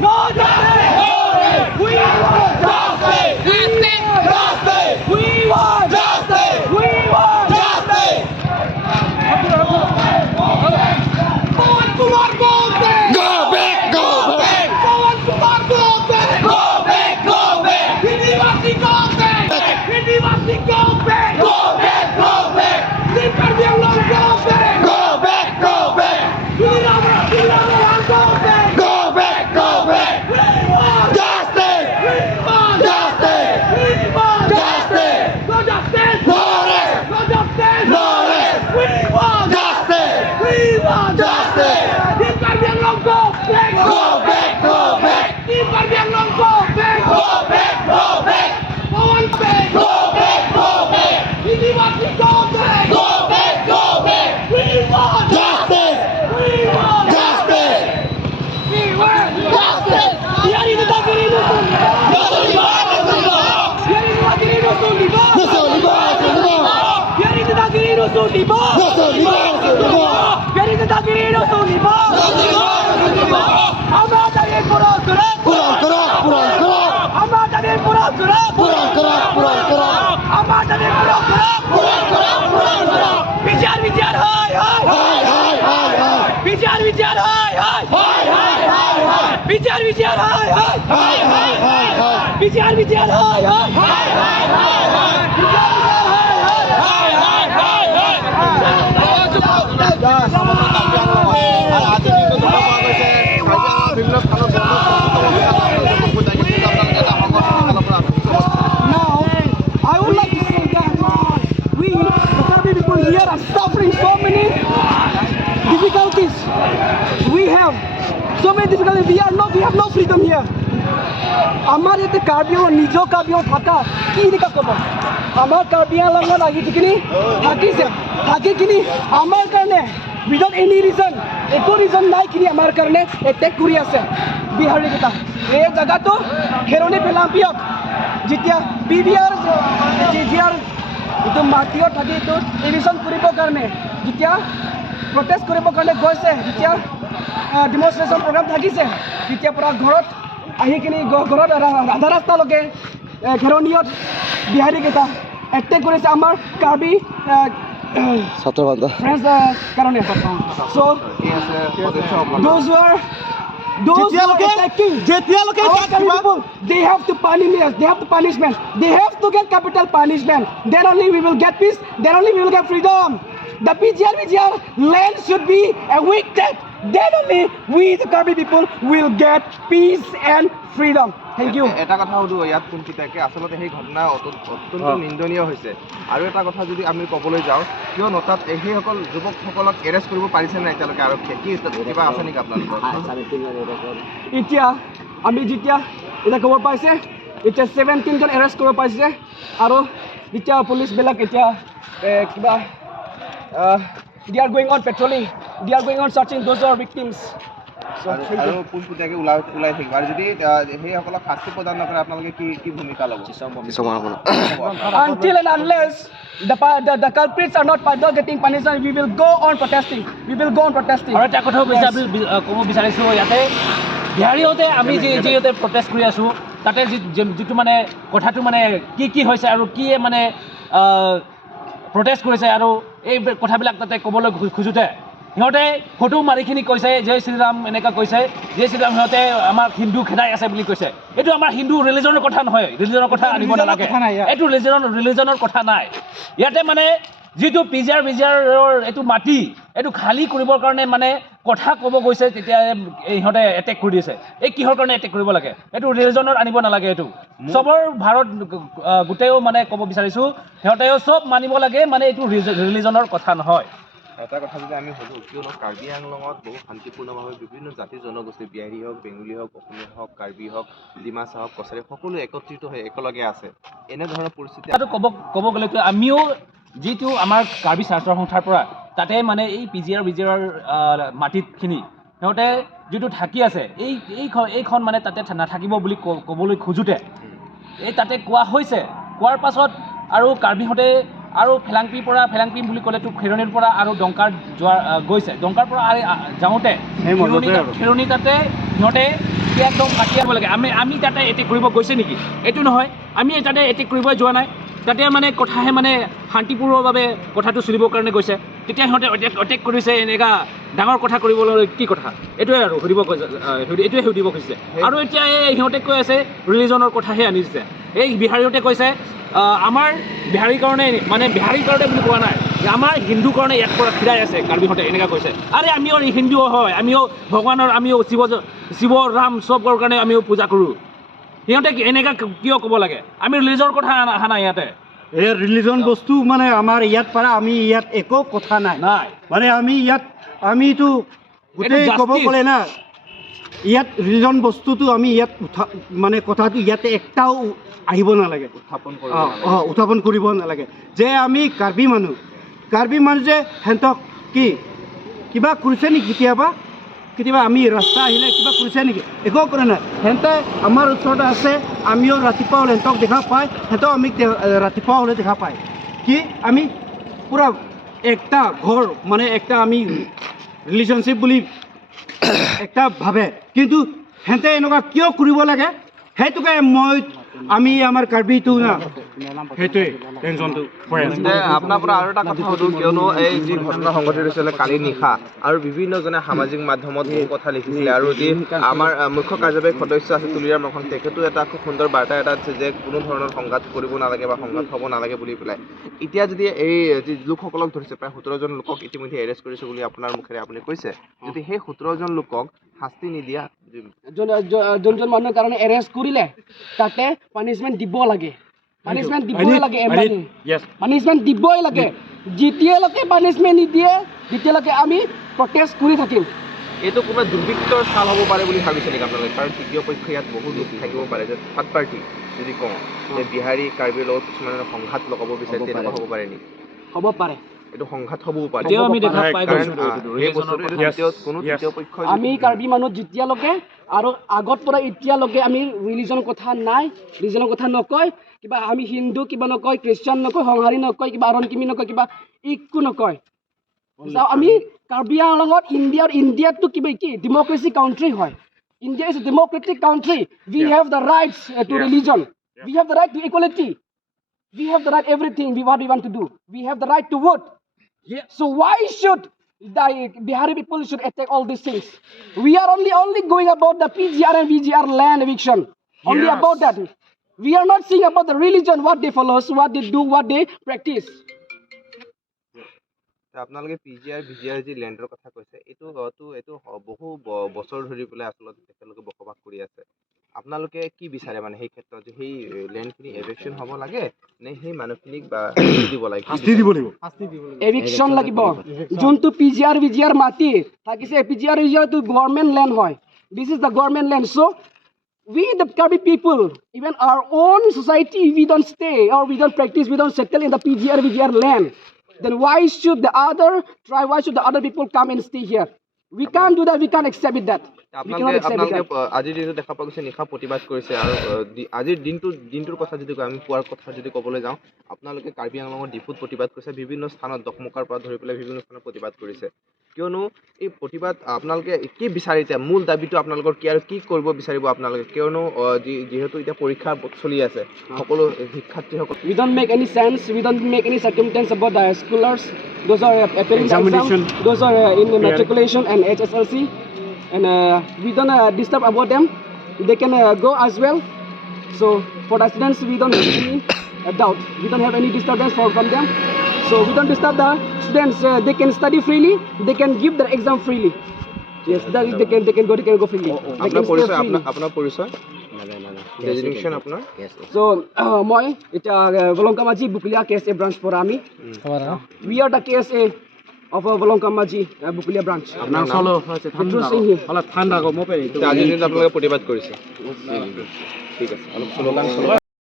No justice! We want justice! We want justice! We want justice! Pawan Kumar go back! Go back! Go back! Pawan Kumar go back! Go back! Go back! Hindivasi go back! Hindivasi go back! Go back! Go back! Karbiang Long go back! Go back! Go back! Gulirama go back! Go back! Go back! We want Justice! We want Justice! We want Justice! No justice! No rest! No justice! No rest! We want Justice! We want Justice! Karbiang Long go back! Go back! Go back! Karbiang Long go back! Go back! Go back! Pawan back! Go back! Go back! Hindivasi go back! Go back! Go back! We want Justice! We want Justice! We want Justice! Biar ini tak kiri nusul. Biar ini tak kiri nusul di bawah. Nusul di bawah, nusul di bawah. Biar ini tak kiri nusul di bawah. Nusul di bawah, nusul di bawah. Biar ini tak kiri nusul di bawah. Nusul di bawah, nusul di bawah. Hamba dari Puran Kerak. Pulang kerak, pulang kerak. Hamba dari Puran Kerak. Pulang kerak, pulang kerak. Hamba dari Puran Kerak. Pulang kerak, pulang kerak. Bijar bijar hai hai. Hai, hai, hai, hai. Bijar bijar hai hai. Hai, hai, hai, hai. Bijar bijar hai hai. Hai, hai, hai, hai. Bijar bijar hai hai. Hai, hai, hai, hai. Bijar bijar hai hai. Hai, hai, hai, hai. আজি দিনটো দেখা পোৱা গৈছে কাজিৰঙাৰ বিভিন্ন স্থানত Now, I would like to say that we, the Karbi people here, are suffering so many difficulties. We have so many difficulties. We have no freedom here. আমাৰ ইয়াতে কাৰ্বিও নিজৰ কাৰ্বিও থকা কি এনেকুৱা ক'ব আমাৰ কাৰ্বিয়াৰ লগত আহি থাকিছে থাকি কিনি আমাৰ কাৰণে উইদাউট এনি ৰিজন একো ৰিজন নাই কিনি আমাৰ কাৰণে এটেক কৰি আছে বিহাৰীকেইটা এই জেগাটো খেৰণি পেলাম্পিয়ক যেতিয়া পিভিআৰ এইটো মাটিও থাকি এইটো এডিশ্যন কৰিবৰ কাৰণে যেতিয়া প্ৰটেষ্ট কৰিবৰ কাৰণে গৈছে যেতিয়া ডিমনষ্ট্ৰেশ্যন প্ৰগ্ৰাম থাকিছে তেতিয়াৰ পৰা ঘৰত আহি কিনি ঘৰত আধা ৰাস্তালৈকে ঘেৰণিয়ত বিহাৰীকেইটা এটেক কৰিছে আমাৰ কাৰ্বি ফ্ৰেণ্ডছ কাৰণে চ' those who are attacking our Karbi people, they have to punishment. They have to get capital punishment. Then only we will get peace. Then only we will get freedom. The PGR land should be evicted. Then only we, the Karbi people, will get peace and freedom. Thank you. এটা কথা সুধো ইয়াত কোনকিটাকে আচলতে সেই ঘটনা অত্যন্ত নিন্দনীয় হৈছে আৰু এটা কথা যদি আমি ক'বলৈ যাওঁ কিয়নো তাত সেইসকল যুৱকসকলক এৰেষ্ট কৰিব পাৰিছে নাই এতিয়ালৈকে আৰক্ষীয়ে কি কিবা আছে নেকি আপোনালোকৰ এতিয়া আমি যেতিয়া এটা খবৰ পাইছে এতিয়া 17 জন এৰেষ্ট কৰিব পাইছে আৰু এতিয়া পুলিচবিলাক এতিয়া কিবা they are going on patrolling, they are going on searching those who are victims. আৰু পোনপটীয়াকৈ ওলাই থাকিব আৰু যদি সেইসকলক শাস্তি প্ৰদান নকৰে আপোনালোকে কি ভূমিকা ল'ব until and unless the culprits are not getting punished, we will go on protesting. আৰু এটা কথা ক'ব বিচাৰিছোঁ ইয়াতে বিহাৰীহঁতে আমি যিহঁতে প্ৰটেষ্ট কৰি আছোঁ তাতে যিটো মানে কথাটো মানে কি হৈছে আৰু কি মানে প্ৰটেষ্ট কৰিছে আৰু এই কথাবিলাক তাতে ক'বলৈ খোজোতে সিহঁতে ফটো মাৰিখিনি কৈছে জয় শ্ৰীৰাম এনেকুৱা কৈছে জয় শ্ৰীৰাম সিহঁতে আমাৰ হিন্দু খেদাই আছে বুলি কৈছে এইটো আমাৰ হিন্দু ৰিলিজনৰ কথা নহয় ৰিলিজনৰ কথা আনিব নালাগে এইটো ৰিলিজনৰ কথা নাই ইয়াতে মানে যিটো পিজিআৰৰ এইটো মাটি এইটো খালী কৰিবৰ কাৰণে মানে কথা ক'ব গৈছে তেতিয়া ইহঁতে এটেক কৰি দিছে এই কিহৰ কাৰণে এটেক কৰিব লাগে এইটো ৰিলিজনৰ আনিব নালাগে এইটো চবৰ ভাৰত গোটেইও মানে ক'ব বিচাৰিছোঁ সিহঁতেও চব মানিব লাগে মানে এইটো ৰিলিজনৰ কথা নহয় এটা কথা যদি আমি সুধোঁ কিয়নো কাৰ্বি আংলঙত বহু শান্তিপূৰ্ণভাৱে বিভিন্ন জাতি জনগোষ্ঠী বিহাৰী হওক বেংগলী হওক অসমীয়া হওক কাৰ্বি হওক ডিমাচা হওক কছাৰী সকলো একত্ৰিত হৈ একেলগে আছে এনেধৰণৰ পৰিস্থিতি ক'ব গ'লেতো আমিও যিটো আমাৰ কাৰ্বি স্বাস্থ্য সংস্থাৰ পৰা তাতে মানে এই পিজিআৰ মাটিখিনি সিহঁতে যিটো থাকি আছে এইখন মানে তাতে নাথাকিব বুলি ক'বলৈ খোজোতে এই তাতে কোৱা হৈছে কোৱাৰ পাছত আৰু কাৰ্বিহঁতে আৰু ফেলাংপিৰ পৰা ফেলাংপি বুলি ক'লেতো খেৰণিৰ পৰা আৰু ডংকাৰ যোৱাৰ গৈছে ডংকাৰ পৰা যাওঁতে খেৰণি তাতে সিহঁতে একদম কাটি আহিব লাগে আমি তাতে এটেক কৰিব গৈছে নেকি এইটো নহয় আমি তাতে এটেক কৰিব যোৱা নাই তাতে মানে কথাহে মানে শান্তিপূৰ্ণভাৱে কথাটো চলিবৰ কাৰণে গৈছে তেতিয়া সিহঁতে এটেক কৰিছে এনেকুৱা ডাঙৰ কথা কৰিবলৈ কি কথা এইটোৱে আৰু এইটোৱে সুধিব খুজিছে আৰু এতিয়া এই সিহঁতে কৈ আছে ৰিলিজনৰ কথাহে আনিছে এই বিহাৰীহঁতে কৈছে আমাৰ বিহাৰীৰ কাৰণে মানে বিহাৰীৰ কাৰণে বুলি কোৱা নাই আমাৰ হিন্দুৰ কাৰণে ইয়াত পৰা ফিৰাই আছে কাৰ্বিহঁতে এনেকুৱা কৈছে আৰে আমিও হিন্দু হয় আমিও ভগৱানৰ আমিও শিৱ ৰাম চবৰ কাৰণে আমিও পূজা কৰোঁ সিহঁতে এনেকুৱা কিয় ক'ব লাগে আমি ৰিলিজনৰ কথা অহা নাই ইয়াতে এই ৰিলিজন বস্তু মানে আমাৰ ইয়াত পৰা আমি ইয়াত একো কথা নাই মানে আমি ইয়াত আমিতো গোটেই ক'ব গ'লে না ইয়াত ৰিলিজন বস্তুটো আমি ইয়াত মানে কথাটো ইয়াতে একটাও আহিব নালাগে উত্থাপন কৰিব নালাগে যে আমি কাৰ্বি মানুহ যে সিহঁতক কি কিবা কৰিছে নেকি কেতিয়াবা আমি ৰাস্তা আহিলে কিবা কৰিছে নেকি একো কৰা নাই সিহঁতে আমাৰ ওচৰতে আছে আমিও ৰাতিপুৱা হ'লে সিহঁতক দেখা পায় সিহঁতেও আমি ৰাতিপুৱা হ'লে দেখা পায় কি আমি পূৰা একটা ঘৰ মানে একটা আমি ৰিলেশ্যনশ্বিপ বুলি একটা ভাবে কিন্তু সিহঁতে এনেকুৱা কিয় কৰিব লাগে সেইটোকে আমি আমাৰ কাৰ্বিটো না সেইটোৱে টেনশ্যনটো হৈ আছে আপোনাৰ পৰা আৰু এটা কথা সুধো কিয়নো এই যি ঘটনা সংঘটিত হৈছিলে কালি নিশা আৰু বিভিন্নজনে সামাজিক মাধ্যমত বহু কথা লিখিছিলে আৰু যি আমাৰ মুখ্য কাৰ্যবাহী সদস্য আছে তুলিয়াৰ মখন তেখেতো এটা খুব সুন্দৰ বাৰ্তা এটা আছে যে কোনো ধৰণৰ সংঘাত কৰিব নালাগে বা সংঘাত হ'ব নালাগে বুলি পেলাই এতিয়া যদি এই যি লোকসকলক ধৰিছে প্ৰায় 17জন লোকক ইতিমধ্যে এৰেষ্ট কৰিছে বুলি আপোনাৰ মুখেৰে আপুনি কৈছে যদি সেই 17জন লোকক শাস্তি নিদিয়া যোনজন মানুহৰ কাৰণে এৰেষ্ট কৰিলে তাতে পানিছমেণ্ট দিব লাগে পানিছমেণ্ট দিবই লাগে পানিছমেণ্ট দিবই লাগে যেতিয়ালৈকে পানিছমেণ্ট নিদিয়ে তেতিয়ালৈকে আমি প্ৰটেষ্ট কৰি থাকিম এইটো কোনোবা দুৰ্বৃত্তৰ চাল হ'ব পাৰে বুলি ভাবিছে নেকি আপোনালোকে কাৰণ তৃতীয় পক্ষ ইয়াত বহু লোক থাকিব পাৰে যে থাৰ্ড পাৰ্টি যদি কওঁ যে বিহাৰী কাৰ্বিৰ লগত কিছুমানে সংঘাত লগাব বিচাৰে তেনেকুৱা হ'ব পাৰে নেকি হ'ব পাৰে এইটো সংঘাত হ'বও পাৰে আমি কাৰ্বি মানুহ যেতিয়ালৈকে আৰু আগত পৰা এতিয়ালৈকে আমি ৰিলিজনৰ কথা নাই ৰিলিজনৰ কথা নকয় কিবা আমি হিন্দু কিবা নকয় খ্ৰীষ্টান নকয় সংহাৰী নকয় কিবা আৰণ কিমি নকয় কিবা একো নকয় আমি কাৰ্বি আংলঙত ইণ্ডিয়াতো কিবা কি ডেমক্ৰেচি কাউণ্ট্ৰি হয় India is a democratic country we have the rights to religion we have the right to equality we have the right everything what we want to do we have the right to vote so why should the Bihari people should attack all these things we are only going about the PGR and VGR land eviction only about that we are not seeing about the religion what they follow what they do what they practice আপোনালোকে PGR VGR যি লেণ্ডৰ কথা কৈছে এইটো বহু বছৰ ধৰি পেলাই আচলতে তেখেতলোকে বসবাস কৰি আছে আপোনালোকে কি বিচাৰে মানে সেই ক্ষেত্ৰত যে সেই লেণ্ডখিনি এভিকশ্যন হ'ব লাগে নে সেই মানুহখিনিক বা শাস্তি দিব লাগিব এভিকশ্যন লাগিব যোনটো PGR VGR মাটি থাকিছে PGR VGR টো গভৰ্ণমেণ্ট লেণ্ড হয় this is the government land so we the Karbi people even our own society we don't stay or we don't practice we don't settle in the PGR VGR land then why should the other tribe why should the other people come and stay here we can't do that we can't accept it that আপোনালোকে আজিৰ দিনটো দেখা পোৱা গৈছে নিশা প্ৰতিবাদ কৰিছে আৰু আজিৰ দিনটোৰ কথা যদি আমি পুৱাৰ কথা যদি ক'বলৈ যাওঁ আপোনালোকে কাৰ্বি আংলঙৰ ডিফুত প্ৰতিবাদ কৰিছে বিভিন্ন স্থানত দখমকাৰ পৰা ধৰি পেলাই বিভিন্ন স্থানত প্ৰতিবাদ কৰিছে কিয়নো এই প্ৰতিবাদ আপোনালোকে কি বিচাৰিছে মূল দাবীটো আপোনালোকৰ কি আৰু কি কৰিব বিচাৰিব আপোনালোকে কিয়নো যিহেতু এতিয়া পৰীক্ষা চলি আছে সকলো শিক্ষাৰ্থীসকল we don't make any sense we don't make any circumstance about the scholars those are appearing examination those are in matriculation and HSLC and we don't disturb about them they can go as well so for the students we don't have any doubt we don't have any disturbance from them so we don't disturb the students they can study freely they can give their exam freely yes that is they can go freely আপোনাৰ পৰিচয় designation আপোনাৰ so মই এটা volonkamajhi bukulia KSA branch পৰা আমি we are the KSA of volonkamajhi bukulia branch আপোনাৰ চলো ঠাণ্ডা গম পাই আজিৰ দিনত আপোনালোকে প্ৰতিবাদ কৰিছে ঠিক আছে অলপ শ্লোগান